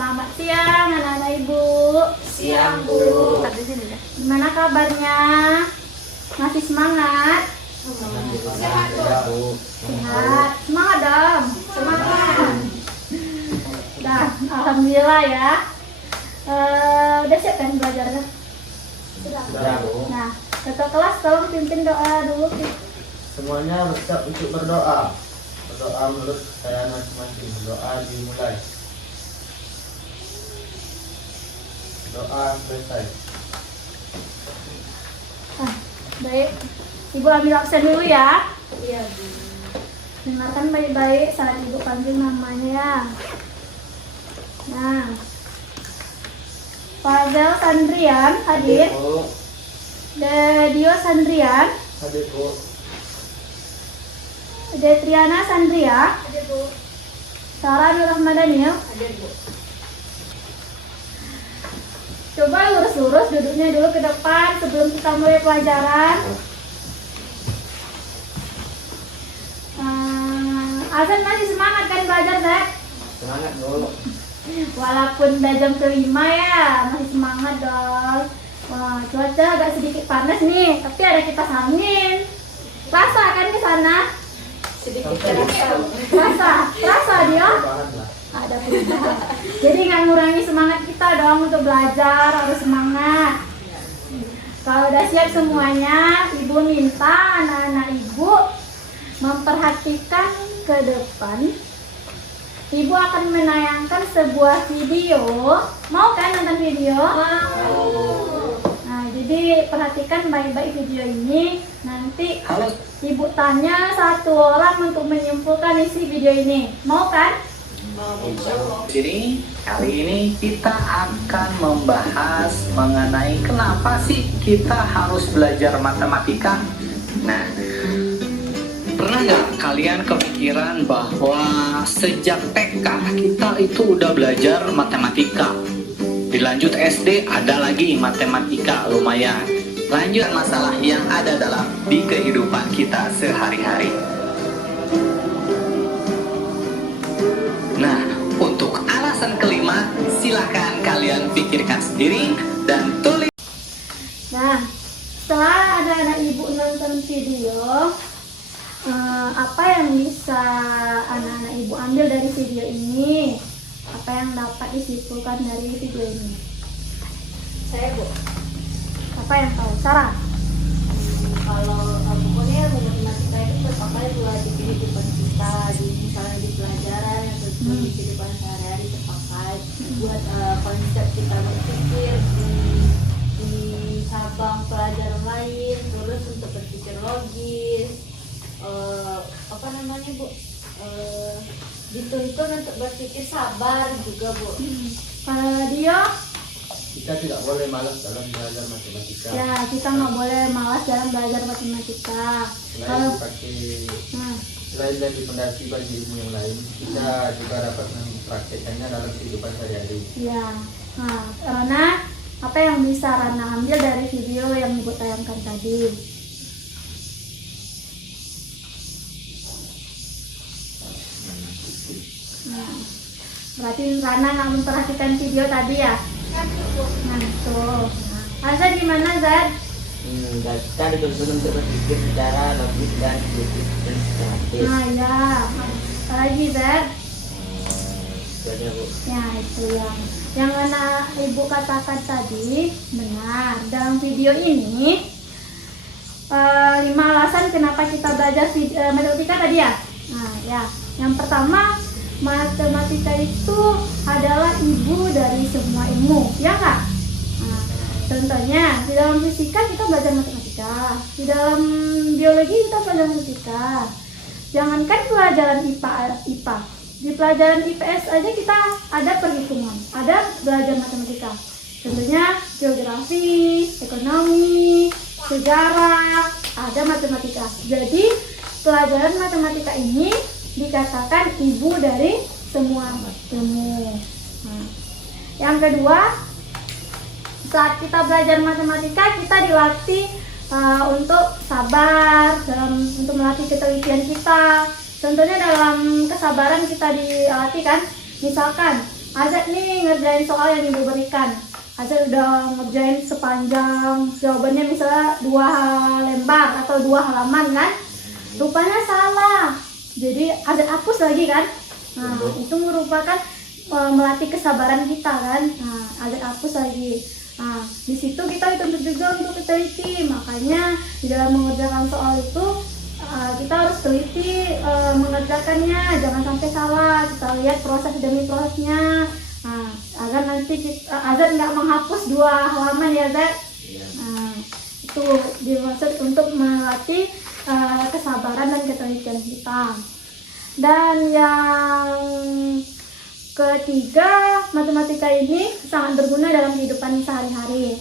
Selamat siang anak-anak ibu. Siang Bu. Di sini ya. Gimana kabarnya? Masih semangat? Sehat Bu. Sehat. Semangat dong. Semangat. Dah, alhamdulillah ya. Udah siap kan belajarnya? Sudah Bu. Nah, ketua kelas tolong pimpin doa dulu. Semuanya bersiap untuk berdoa. Berdoa menurut saya masing-masing. Doa dimulai. Doa selesai. Baik. Ibu ambil absen dulu ya. Iya Bu. Dengarkan baik-baik saat ibu panggil namanya ya. Nah, Fazel Sandrian hadir. Bu. Dedio Sandrian, Hadir Bu. Detriana Sandria, Ada Bu. Sarah Nur Rahmadanil. Ada Bu. Coba lurus-lurus duduknya dulu ke depan sebelum kita mulai pelajaran. Azan masih semangat kan belajar, Zek? Semangat Bu. Walaupun udah jam kelima ya, masih semangat dong. Wah, cuaca agak sedikit panas nih, tapi ada kipas angin. Rasa kan di sana? Sedikit terasa. Rasa dia? Bahan lah. Ada perubahan. Jadi nggak ngurangi semangat kita dong untuk belajar, harus semangat. Kalau udah siap semuanya, ibu minta anak-anak ibu memperhatikan ke depan. Ibu akan menayangkan sebuah video. Mau kan nonton video? Nah, jadi perhatikan baik-baik video ini. Nanti ibu tanya satu orang untuk menyimpulkan isi video ini. Mau kan? Jadi kali ini kita akan membahas mengenai kenapa sih kita harus belajar matematika. Nah, pernah nggak kalian kepikiran bahwa sejak TK kita itu udah belajar matematika? Dilanjut SD ada lagi matematika lumayan. Lanjut masalah yang ada dalam di kehidupan kita sehari-hari. Nah, untuk alasan kelima, silakan kalian pikirkan sendiri dan tulis. Nah, setelah ada anak ibu nonton video, apa yang bisa anak-anak ibu ambil dari video ini? Apa yang dapat disimpulkan dari video ini? Saya Bu. Apa yang tahu? Sarah? Kalau pokoknya matematika itu terpakai buat di kehidupan kita, misalnya di pelajaran atau di kehidupan sehari-hari terpakai buat konsep kita berpikir di cabang pelajaran lain, terus untuk berpikir logis, apa namanya Bu, dituntun untuk berpikir sabar juga Bu. Kalau dia? Kita tidak boleh malas dalam belajar matematika. Ya, kita nggak boleh malas dalam belajar matematika. Selain dipakai, Nah, selain dari fondasi bagi ilmu yang lain, kita juga dapat mempraktekannya dalam kehidupan sehari-hari. ya. Nah, Rana, apa yang bisa Rana ambil dari video yang ibu tayangkan tadi? Nah, berarti Rana nggak memperhatikan video tadi ya? Nah, tuh. Nah, Azad gimana, Zad? Kita dituntut untuk berpikir secara logis dan kritis dan sistematis. Nah, ya. Apa lagi, Zad? Itu aja Bu. Ya, itu yang anak ibu katakan tadi benar. Dalam video ini 5 alasan kenapa kita belajar matematika tadi ya. Nah, ya. Yang pertama, matematika itu adalah ibu dari semua ilmu, ya nggak? Nah, contohnya di dalam fisika kita belajar matematika, di dalam biologi kita belajar matematika. Jangankan pelajaran IPA, di pelajaran IPS aja kita ada perhitungan, ada belajar matematika. Contohnya geografi, ekonomi, sejarah, ada matematika. Jadi pelajaran matematika ini dikatakan ibu dari semua ilmu. Nah, yang kedua, saat kita belajar matematika kita dilatih untuk sabar, untuk melatih ketelitian kita. Contohnya dalam kesabaran kita dilatih kan, misalkan Azad nih ngerjain soal yang ibu berikan. Azad udah ngerjain sepanjang jawabannya misalnya 2 lembar atau 2 halaman kan. Rupanya salah. Jadi Azad hapus lagi kan. Nah, itu merupakan melatih kesabaran kita kan. Nah, Azad hapus lagi. Nah, di situ kita dituntut juga untuk teliti. Makanya di dalam mengerjakan soal itu kita harus teliti mengerjakannya, jangan sampai salah. Kita lihat proses demi prosesnya. Nah, agar nanti Azad nggak menghapus 2 halaman ya Azad. Nah, itu dimaksud untuk melatih kesabaran dan ketelitian kita. Dan yang ketiga, matematika ini sangat berguna dalam kehidupan sehari-hari.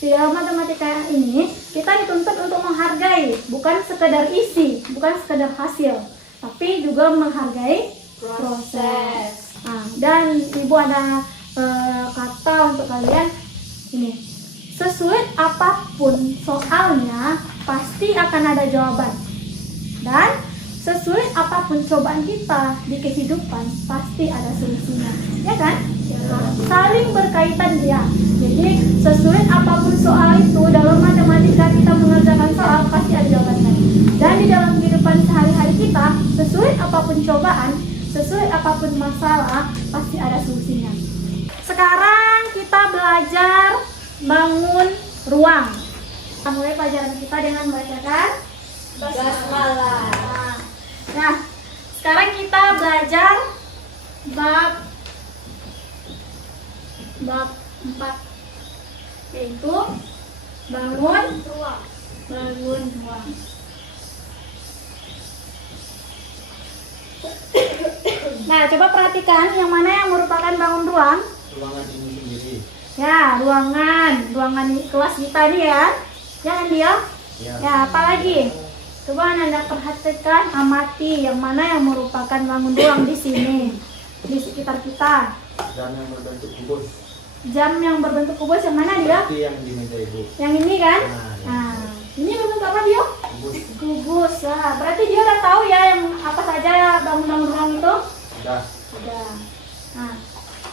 Di dalam matematika ini kita dituntut untuk menghargai, bukan sekedar isi, bukan sekedar hasil, tapi juga menghargai proses. Nah, dan ibu ada kata untuk kalian ini, sesulit apapun soalnya pasti akan ada jawaban, dan sesulit apapun cobaan kita di kehidupan pasti ada solusinya, ya kan? Nah, saling berkaitan dia. Jadi sesulit apapun soal itu dalam matematika kita mengerjakan soal pasti ada jawabannya. Dan di dalam kehidupan sehari-hari kita, sesulit apapun cobaan, sesulit apapun masalah pasti ada solusinya. Sekarang kita belajar bangun ruang. Kita mulai pelajaran kita dengan membacakan Basmalah. Nah, sekarang kita belajar bab 4, yaitu bangun ruang. Nah, coba perhatikan yang mana yang merupakan bangun ruang. Ruangan ini sendiri. Ya, ruangan kelas kita nih ya. Jangan dia. Ya, apalagi? Coba Anda perhatikan, amati yang mana yang merupakan bangun ruang di sini, di sekitar kita. Jam yang berbentuk kubus. Jam yang berbentuk kubus yang mana dia? Seperti yang di meja ibu. Yang ini kan? Nah, Nah, ini berbentuk apa dia? kubus. Kubus. Nah, berarti dia udah tahu ya yang apa saja bangun ruang itu? Udah. Udah. Nah,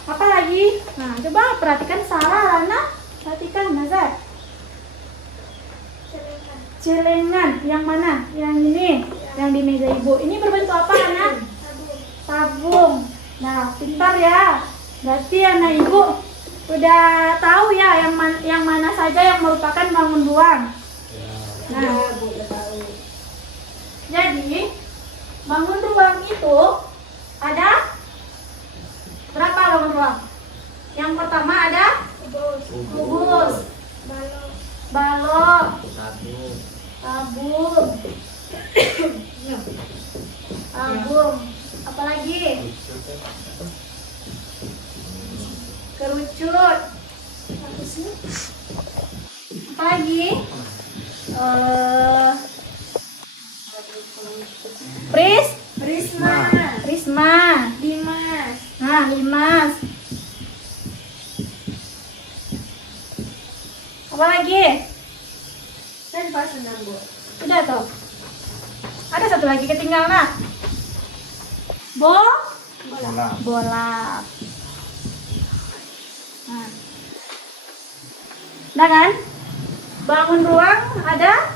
apa lagi? Nah, coba perhatikan Sarah, Lana. Perhatikan Nazar. Celengan. Yang mana? Yang ini. Yang di meja ibu. Ini berbentuk apa, Lana? Tabung. Nah, pintar ya. Berarti anak ibu udah tahu ya yang mana saja yang merupakan bangun ruang. Nah, jadi bangun ruang itu ada berapa bangun ruang? Yang pertama ada kubus, balok, tabung, apalagi kerucut, apalagi prisma, limas, apalagi udah toh, ada satu lagi ketinggalan nak. Bola. Nah. Udah kan? Bangun ruang ada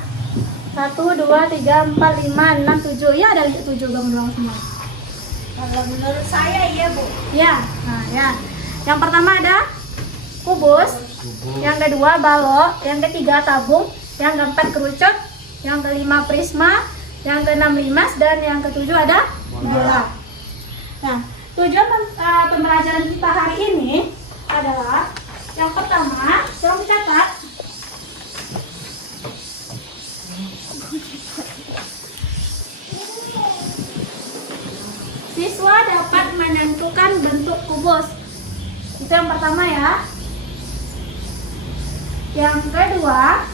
1, 2, 3, 4, 5, 6, 7. Ya ada 7 bangun ruang semua. Kalau menurut saya iya Bu. Ya. Nah, ya. Yang pertama ada kubus, yang kedua balok, yang ketiga tabung, yang keempat kerucut, yang kelima prisma, yang keenam limas, dan yang ketujuh ada bola. Nah, tujuan pembelajaran kita hari ini adalah yang pertama, tolong dicatat. Siswa dapat menentukan bentuk kubus. Itu yang pertama ya. Yang kedua,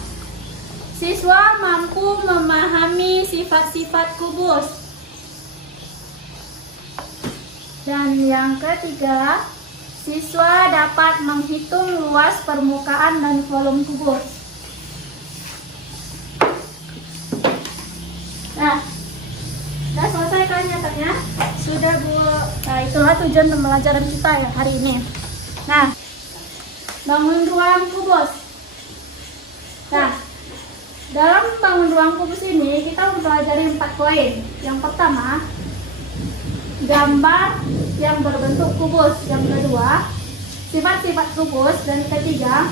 siswa mampu memahami sifat-sifat kubus. Dan yang ketiga, siswa dapat menghitung luas permukaan dan volume kubus. Nah, sudah selesai kan nyatetnya? Sudah Bu. Nah, itulah itulah tujuan pembelajaran kita ya hari ini. Nah, bangun ruang kubus. Nah, dalam bangun ruang kubus ini kita mempelajari 4 poin. Yang pertama, gambar yang berbentuk kubus. Yang kedua, sifat-sifat kubus. Dan ketiga,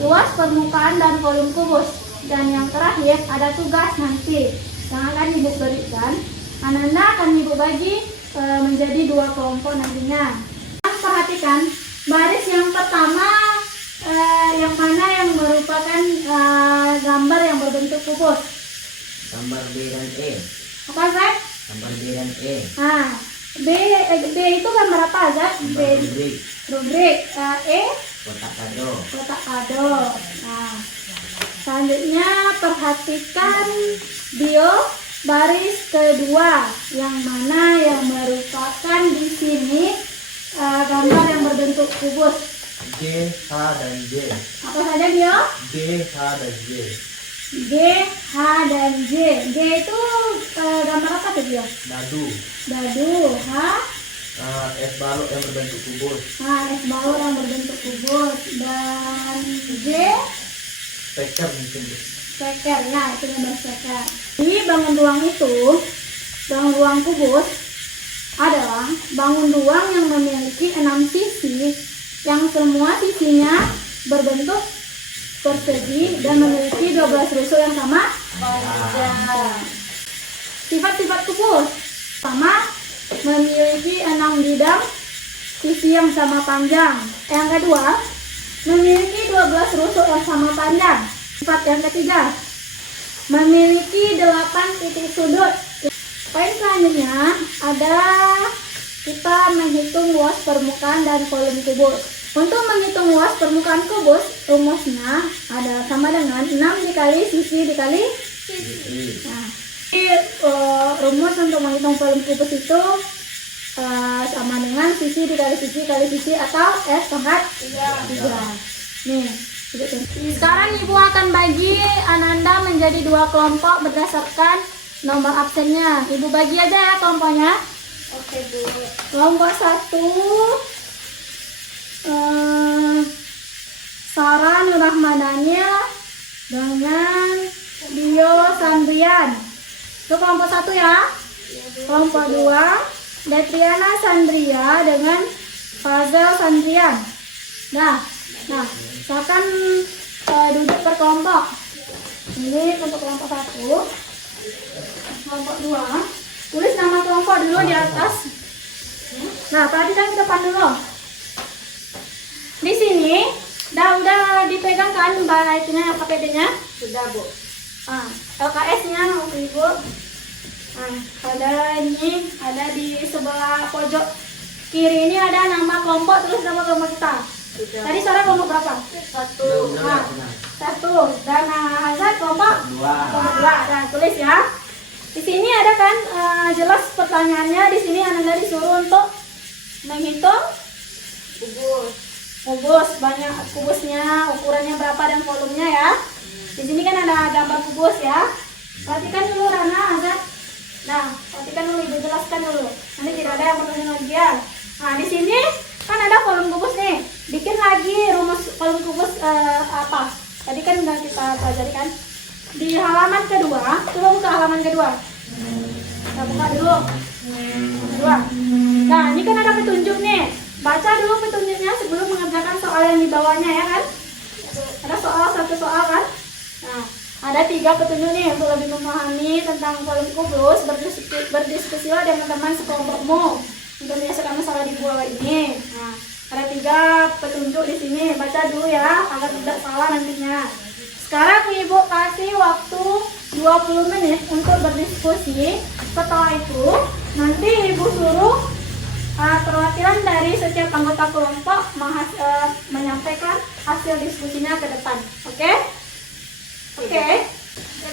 luas permukaan dan volume kubus. Dan yang terakhir, ada tugas nanti yang akan Ibu berikan. Ananda akan Ibu bagi menjadi 2 kelompok nantinya. Perhatikan baris yang pertama, yang mana yang merupakan gambar yang berbentuk kubus. Gambar B dan E. Apa, Zat? Gambar B dan E. Nah, B itu gambar apa, Zat? B Gambar rubrik. rubrik. E Kotak kado. kotak kado. Nah, selanjutnya perhatikan bio baris kedua, yang mana yang merupakan di sini gambar yang berbentuk kubus. G, H, dan J. Apa saja bio? G, H, dan J. G, H, dan J. G itu gambar apa tuh bio? Dadu. Dadu. H, Es balok yang berbentuk kubus. nah, es balok yang berbentuk kubus. Dan J, Speker mungkin. speker. Ya, itu gambar speker. Di bangun ruang itu, bangun ruang kubus adalah bangun ruang yang memiliki 6 sisi, yang semua sisinya berbentuk persegi dan memiliki 12 rusuk yang sama. Sifat-sifat kubus. Pertama, memiliki 6 bidang sisi yang sama panjang. Yang kedua, memiliki 12 rusuk yang sama panjang. Sifat yang ketiga, memiliki 8 titik sudut. Poin selanjutnya adalah kita menghitung luas permukaan dan volume kubus. Untuk menghitung luas permukaan kubus, rumusnya adalah sama dengan 6 dikali sisi dikali sisi. Nah, rumus untuk menghitung volume kubus itu sama dengan sisi dikali sisi kali sisi atau S pangkat 3. Nih, gitu. Sekarang Ibu akan bagi Ananda menjadi 2 kelompok berdasarkan nomor absennya. Ibu bagi aja ya kelompoknya. Oke, Bu. Kelompok 1, Sarah Nurrahmadania dengan Dio Sandrian. Itu kelompok 1 ya. Kelompok 2, Detriana Sandria dengan Fazel Sandrian. Nah, silakan duduk per kelompok. Ini untuk kelompok 1. Kelompok 2, tulis nama kelompok dulu di atas. Nah, perhatikan ke depan dulu. Di sini udah dipegang kan baiknya KPD-nya? Sudah, Bu. LKS-nya waktu Ibu. Ada ini, ada di sebelah pojok kiri ini ada nama kelompok, terus nama kelompok kita. Sudah. Tadi sore kelompok berapa? 1. Nah, 1. Dan Hazat kelompok 2. Nah, tulis ya. Di sini ada kan jelas pertanyaannya. Di sini Ananda disuruh untuk menghitung kubus, banyak kubusnya, ukurannya berapa dan volumenya ya. Di sini kan ada gambar kubus ya. Perhatikan dulu Rana, Hazat. Nah, perhatikan dulu, Ibu jelaskan dulu. Nanti tidak ada yang pertanyaan lagi ya. Nah, di sini kan ada volume kubus nih. Bikin lagi rumus volume kubus apa? Tadi kan udah kita pelajari kan. Di halaman kedua, coba buka halaman kedua. Kita buka dulu. Kedua. Nah, ini kan ada petunjuk nih. Baca dulu petunjuknya sebelum mengerjakan soal yang di bawahnya ya kan. Ada satu soal kan. Nah, ada 3 petunjuk nih untuk lebih memahami tentang volume kubus. Berdiskusilah dengan teman sekelompokmu untuk menyelesaikan masalah di bawah ini. Nah, ada 3 petunjuk di sini. Baca dulu ya agar tidak salah nantinya. Sekarang Ibu kasih waktu 20 menit untuk berdiskusi. Setelah itu nanti Ibu suruh perwakilan dari setiap anggota kelompok menyampaikan hasil diskusinya ke depan. Oke? Oke?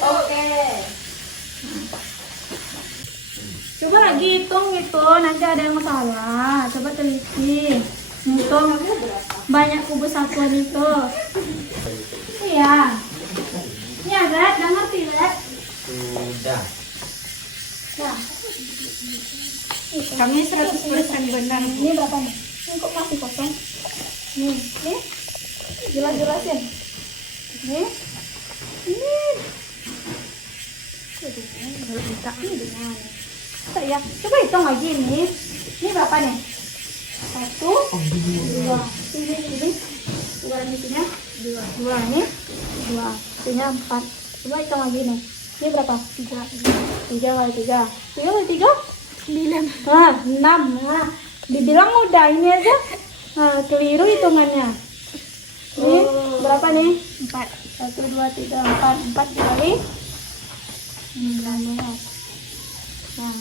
Oke. Coba lagi hitung itu, nanti ada yang salah. Coba teliti. Hitung banyak kubus satuan itu. Iya. Iya, Zat, udah ngerti, Zat? Sudah. Nah. Ih, Kami 100% benar. Ini berapa nih? Ini kok masih kosong? Nih, jelas-jelasin. Nih, ini. Aduh, baru buka ini dengan. Ya, coba hitung lagi nih. Ini berapa nih? 1, 2, ini. Ukuran isinya 2 nih, 2. Isinya 4. Coba hitung lagi nih. Ini berapa? 3 kali 3. 3 kali 3? 9. Nah, 6. Nah, dibilang mudah ini aja. Nah, keliru hitungannya. Ini berapa nih? 4. 1, 2, 3, 4. 4 dikali 16. Nah,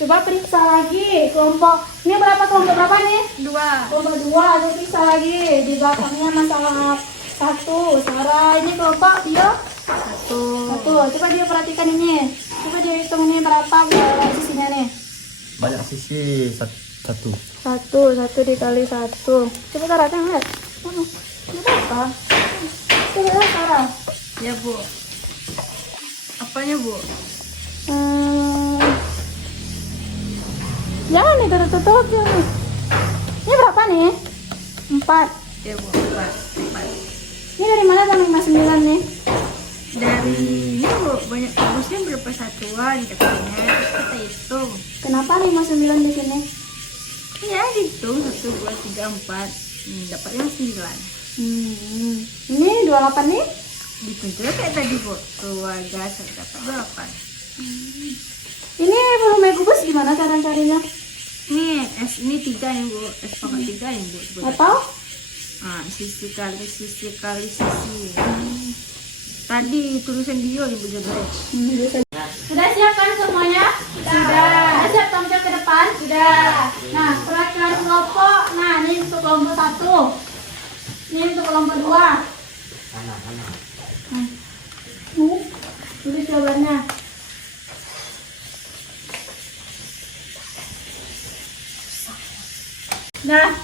coba periksa lagi kelompok. Ini berapa kelompok berapa nih? 2. Kelompok 2. Coba periksa lagi. Di belakangnya masalah 1. Sarah ini kelompok dia 1. Coba dia perhatikan ini. Coba dia hitung ini berapa sisinya nih. Banyak sisi 1. 1 dikali 1. Coba Sarah lihat. Ini berapa? Coba lihat Sarah. Ya, Bu. Apanya, Bu? Jangan nih tutup ya nih. Ini berapa nih? 4. Ya, Bu. 4. Ini dari mana bang 59 nih? Dari ini, Bu, banyak kubusnya berapa satuan katanya. Terus kita hitung. Kenapa 59 di sini? Ya, dihitung 1, 2, 3, 4. Dapatnya 9. Ini 28 nih? Dihitung juga kayak tadi, Bu. Keluarga saya dapat 8. Ini volume kubus gimana cara carinya? Ini S ini 3 nih, Bu. S pangkat 3 nih, Bu. Coba. Atau? Ah, sisi kali sisi kali sisi. Tadi tulisan dia nih, Bu, jaga. Sudah siap kan semuanya? Sudah siap tampil ke depan? Sudah. Nah, peraturan kelompok. Nah, ini untuk kelompok 1. Ini untuk kelompok 2. Mana? Tulis jawabannya. Nah,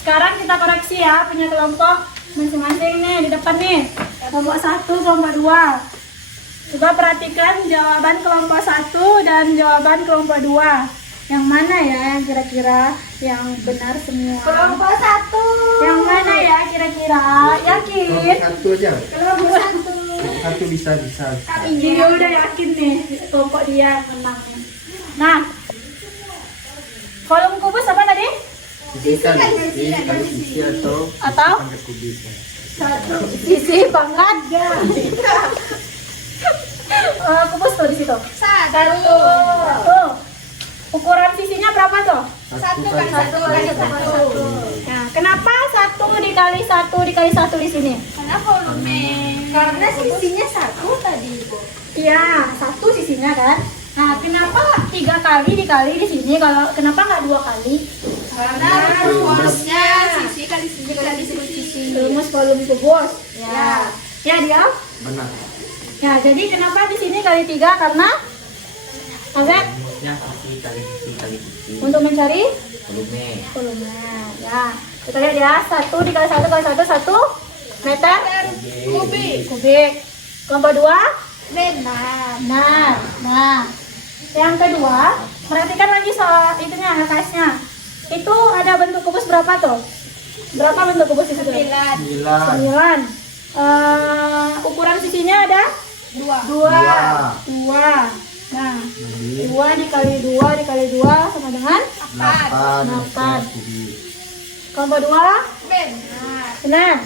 sekarang kita koreksi ya punya kelompok masing-masing nih di depan nih. Kelompok 1, kelompok 2. Coba perhatikan jawaban kelompok 1 dan jawaban kelompok 2. Yang mana ya yang kira-kira yang benar semua? Kelompok 1. Yang mana ya kira-kira? Yakin? 1 aja. Kelompok 1. 1 bisa. Dia udah yakin nih kelompok dia yang menang. Nah, kolom kubus apa tadi? Sisi kali sisi atau pangkat kubik. 1 sisi pangkat. Kubus tuh di situ. 1. Ukuran sisinya berapa tuh? 1 kali 1. Nah, kenapa 1 dikali 1 dikali 1 di sini? Karena volume. Karena sisinya 1 tadi, Bu. Iya, 1 sisinya kan. Nah, kenapa 3 kali dikali di sini? Kalau kenapa nggak 2 kali? Karena rumusnya sisi kali sisi kali sisi. Rumus volume kubus. Ya. Ya, dia. Benar. Ya, jadi kenapa di sini kali 3? Karena agak Rumusnya sisi kali sisi. untuk mencari Volume. volume. Ya, kita lihat ya. 1 dikali 1 kali 1 1 meter kubik. Kelompok 2 Benar. Nah, yang kedua, perhatikan lagi soal itunya HKS-nya. Itu ada bentuk kubus berapa tuh? Berapa bentuk kubus di situ? 9. 9. Ukuran sisinya ada 2. Nah, 2 dikali 2 dikali 2 sama dengan 8. Kelompok 2 Benar. benar.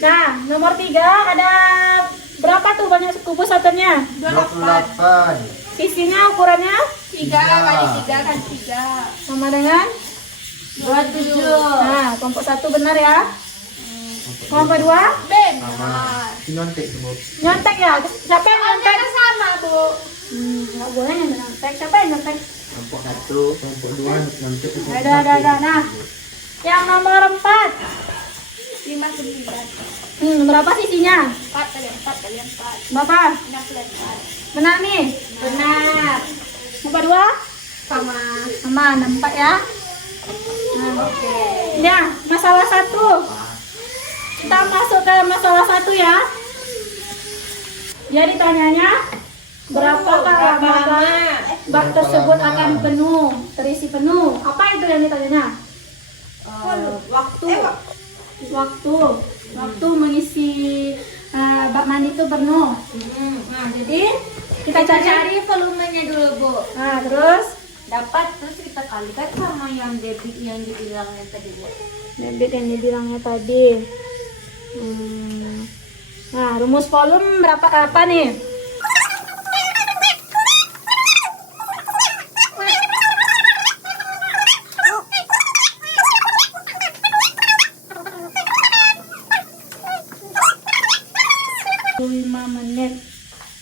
Nah, nomor 3 ada berapa tuh banyak kubus satunya? 28. Sisinya ukurannya 3 kali 3 kali 3. sama dengan 27. Nah, kelompok 1 benar ya. Kelompok 2 Benar. Nyontek semua. nyontek ya. Siapa yang nyontek? Sama, Bu. Nggak boleh yang nyontek. Siapa yang nyontek? Kelompok 1. Kelompok 2 nyontek itu. Ada. Nah, yang nomor 4. 59. Berapa sisinya? 4 kali 4 kali 4. Berapa? 64. Benar nih? Benar. Nomor 2? Sama, nampak ya? Nah, ya, masalah 1. Kita masuk ke masalah 1 ya. Jadi tanyanya berapa lama bak tersebut akan penuh, terisi penuh. Apa itu yang ditanya? Waktu. Waktu mengisi bak mandi itu penuh. Nah, jadi kita cari. volumenya dulu, Bu. Nah, terus Dapat, terus kita kalikan sama yang debit yang dibilangnya tadi, Bu. debit yang dibilangnya tadi. Nah, rumus volume berapa apa nih? Lima menit.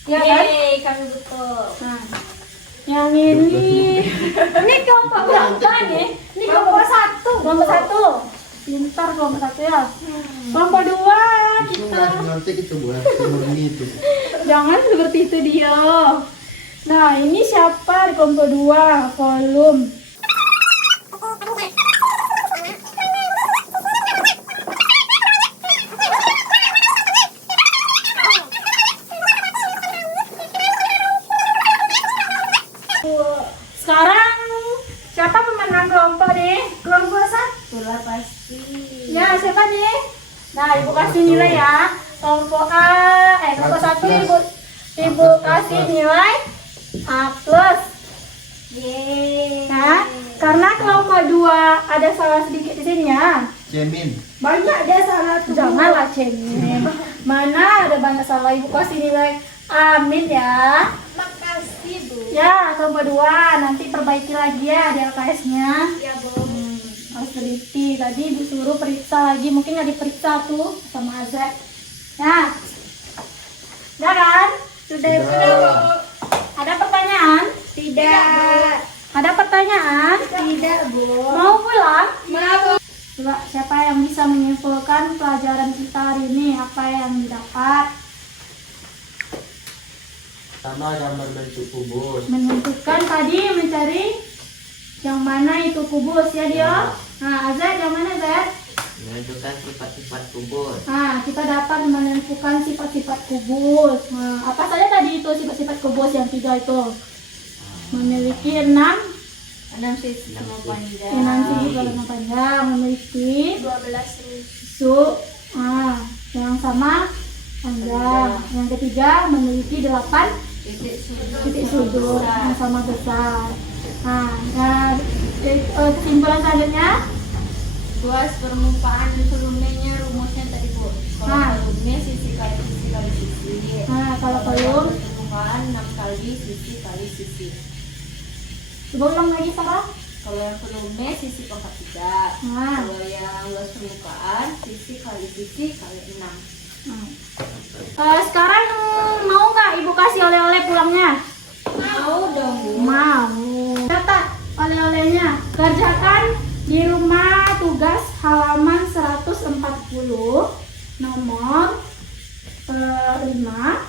Ya kan? Yeay, kami betul. Nah, yang ini kelompok berapa nih? Ini kelompok satu. Pintar kelompok satu ya. Kelompok dua Itu kita. nggak nanti itu buat seperti itu. Jangan seperti itu dia. Nah, ini siapa di kelompok dua? Volume. Sekarang siapa pemenang kelompok nih? Kelompok satu. Itulah pasti. Ya, siapa nih? Nah, ibu kasih nilai ya. Kelompok kelompok satu ibu kasih nilai A plus. Yeay. Nah, karena kelompok dua ada salah sedikit di sini ya. Cemin. Banyak dia salah tuh. Janganlah cengeng. Mana ada banyak salah, ibu kasih nilai amin ya. Makasih, Bu. Ya, kelompok dua nanti perbaiki lagi ya di LKS-nya. Ya, Bu. Harus teliti. Tadi ibu suruh periksa lagi, mungkin nggak diperiksa tuh sama Azek. Ya, udah kan? Sudah, Sudah. Bu. Ada pertanyaan? Tidak. Ada pertanyaan? Tidak, Bu. Mau pulang? Mau. Coba siapa yang bisa menyimpulkan pelajaran kita hari ini? Apa yang didapat? Sama gambar bentuk kubus. Menentukan tadi mencari yang mana itu kubus ya dia. Ya. Nah, Azek yang mana Azek? Menentukan sifat-sifat kubus. Nah, kita dapat menentukan sifat-sifat kubus. Nah, apa saja tadi itu sifat-sifat kubus yang 3 itu? Memiliki 6 sisi sama panjang. sisi sama panjang, memiliki 12 yang sama panjang. Yang ketiga memiliki 8 titik sudut yang sama besar. Nah, dan kesimpulan selanjutnya, Luas permukaan volumenya rumusnya tadi, Bu. Kalau volumenya sisi kali sisi kali sisi. kalau volume, Permukaan 6 kali sisi kali sisi. coba ulang lagi Sarah. Kalau yang volumenya sisi pangkat 3. Nah. Kalau yang luas permukaan sisi kali 6. Sekarang mau nggak ibu kasih oleh-oleh pulangnya? Mau dong, Bu. Mau. Catat oleh-olehnya. Kerjakan di rumah tugas halaman 140 nomor 5,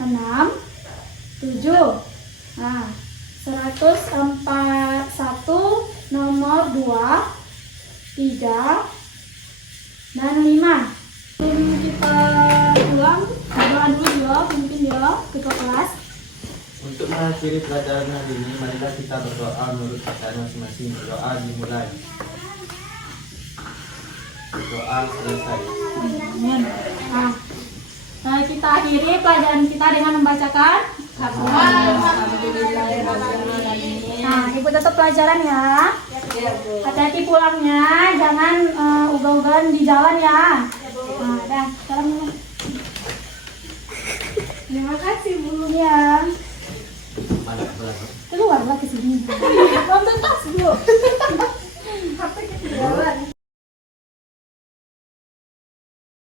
6, 7. Nah, 141 nomor 2, 3, dan 5. Sebelum kita pulang, berdoa dulu ya, mungkin ya, ke kelas. Untuk mengakhiri pelajaran hari ini, marilah kita berdoa menurut bacaan masing-masing. Doa dimulai. Doa selesai. Amin. Nah, kita akhiri pelajaran kita dengan membacakan. Nah, ibu tetap pelajaran ya. Ya, Bu. Hati-hati pulangnya, jangan ugal-ugalan di jalan ya. Nah, dah, sekarang dulu. Terima kasih Bu ya. Mana pulang? Keluarlah ke sini. Ambil tas Bu. HP